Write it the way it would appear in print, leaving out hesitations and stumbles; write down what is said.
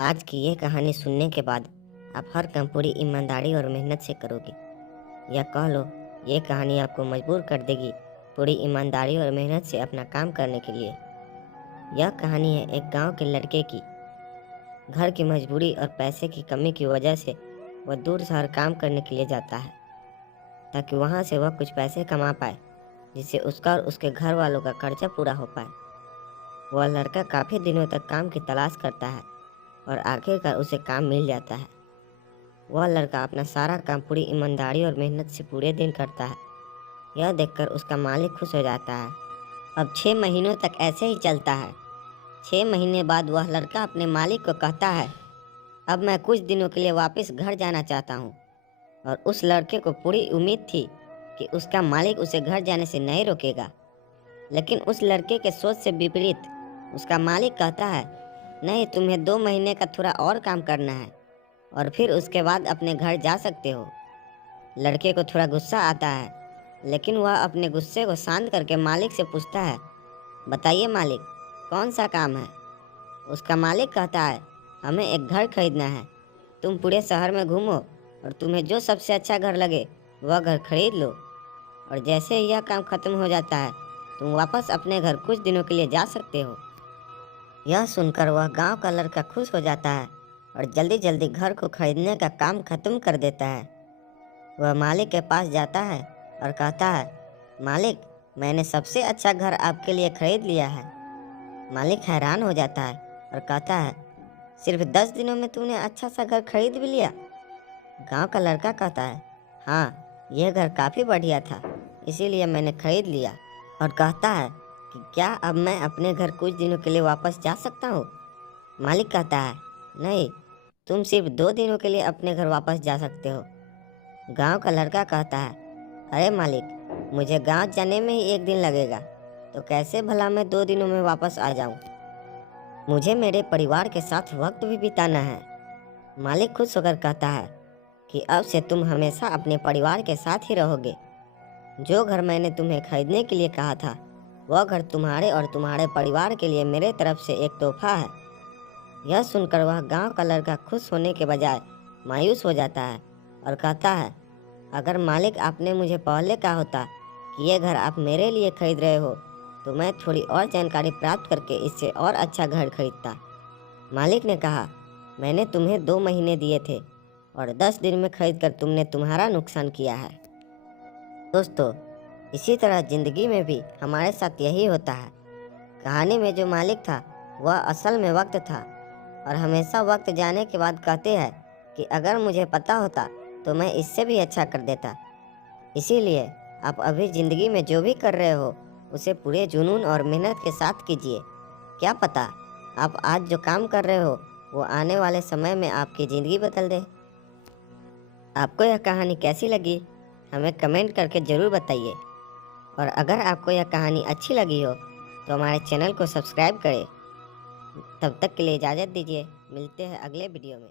आज की ये कहानी सुनने के बाद आप हर काम पूरी ईमानदारी और मेहनत से करोगे, या कह लो ये कहानी आपको मजबूर कर देगी पूरी ईमानदारी और मेहनत से अपना काम करने के लिए। यह कहानी है एक गांव के लड़के की। घर की मजबूरी और पैसे की कमी की वजह से वह दूर शहर काम करने के लिए जाता है, ताकि वहां से वह कुछ पैसे कमा पाए, जिससे उसका और उसके घर वालों का खर्चा पूरा हो पाए। वह लड़का काफ़ी दिनों तक काम की तलाश करता है और आखिरकार उसे काम मिल जाता है। वह लड़का अपना सारा काम पूरी ईमानदारी और मेहनत से पूरे दिन करता है। यह देखकर उसका मालिक खुश हो जाता है। अब 6 महीनों तक ऐसे ही चलता है। 6 महीने बाद वह लड़का अपने मालिक को कहता है, अब मैं कुछ दिनों के लिए वापस घर जाना चाहता हूँ। और उस लड़के को पूरी उम्मीद थी कि उसका मालिक उसे घर जाने से नहीं रोकेगा। लेकिन उस लड़के के सोच से विपरीत उसका मालिक कहता है, नहीं, तुम्हें 2 महीने का थोड़ा और काम करना है और फिर उसके बाद अपने घर जा सकते हो। लड़के को थोड़ा गुस्सा आता है, लेकिन वह अपने गुस्से को शांत करके मालिक से पूछता है, बताइए मालिक, कौन सा काम है? उसका मालिक कहता है, हमें एक घर खरीदना है। तुम पूरे शहर में घूमो और तुम्हें जो सबसे अच्छा घर लगे वह घर खरीद लो, और जैसे ही यह काम खत्म हो जाता है तुम वापस अपने घर कुछ दिनों के लिए जा सकते हो। यह सुनकर वह गांव का लड़का खुश हो जाता है और जल्दी जल्दी घर को खरीदने का काम खत्म कर देता है। वह मालिक के पास जाता है और कहता है, मालिक, मैंने सबसे अच्छा घर आपके लिए खरीद लिया है। मालिक हैरान हो जाता है और कहता है, सिर्फ 10 दिनों में तूने अच्छा सा घर खरीद भी लिया? गांव का लड़का कहता है, हाँ, यह घर काफ़ी बढ़िया था, इसीलिए मैंने खरीद लिया। और कहता है कि क्या अब मैं अपने घर कुछ दिनों के लिए वापस जा सकता हूँ? मालिक कहता है, नहीं, तुम सिर्फ 2 दिनों के लिए अपने घर वापस जा सकते हो। गांव का लड़का कहता है, अरे मालिक, मुझे गांव जाने में ही 1 दिन लगेगा, तो कैसे भला मैं 2 दिनों में वापस आ जाऊं? मुझे मेरे परिवार के साथ वक्त भी बिताना है। मालिक खुश होकर कहता है कि अब से तुम हमेशा अपने परिवार के साथ ही रहोगे। जो घर मैंने तुम्हें खरीदने के लिए कहा था, वह घर तुम्हारे और तुम्हारे परिवार के लिए मेरे तरफ से एक तोहफा है। यह सुनकर वह गांव का लड़का खुश होने के बजाय मायूस हो जाता है और कहता है, अगर मालिक आपने मुझे पहले कहा होता कि यह घर आप मेरे लिए खरीद रहे हो, तो मैं थोड़ी और जानकारी प्राप्त करके इससे और अच्छा घर खरीदता। मालिक ने कहा, मैंने तुम्हें 2 महीने दिए थे और 10 दिन में खरीद कर तुमने तुम्हारा नुकसान किया है। दोस्तों, इसी तरह ज़िंदगी में भी हमारे साथ यही होता है। कहानी में जो मालिक था वह असल में वक्त था, और हमेशा वक्त जाने के बाद कहते हैं कि अगर मुझे पता होता तो मैं इससे भी अच्छा कर देता। इसीलिए आप अभी ज़िंदगी में जो भी कर रहे हो उसे पूरे जुनून और मेहनत के साथ कीजिए। क्या पता आप आज जो काम कर रहे हो वो आने वाले समय में आपकी ज़िंदगी बदल दे। आपको यह कहानी कैसी लगी हमें कमेंट करके ज़रूर बताइए, और अगर आपको यह कहानी अच्छी लगी हो तो हमारे चैनल को सब्सक्राइब करें। तब तक के लिए इजाज़त दीजिए, मिलते हैं अगले वीडियो में।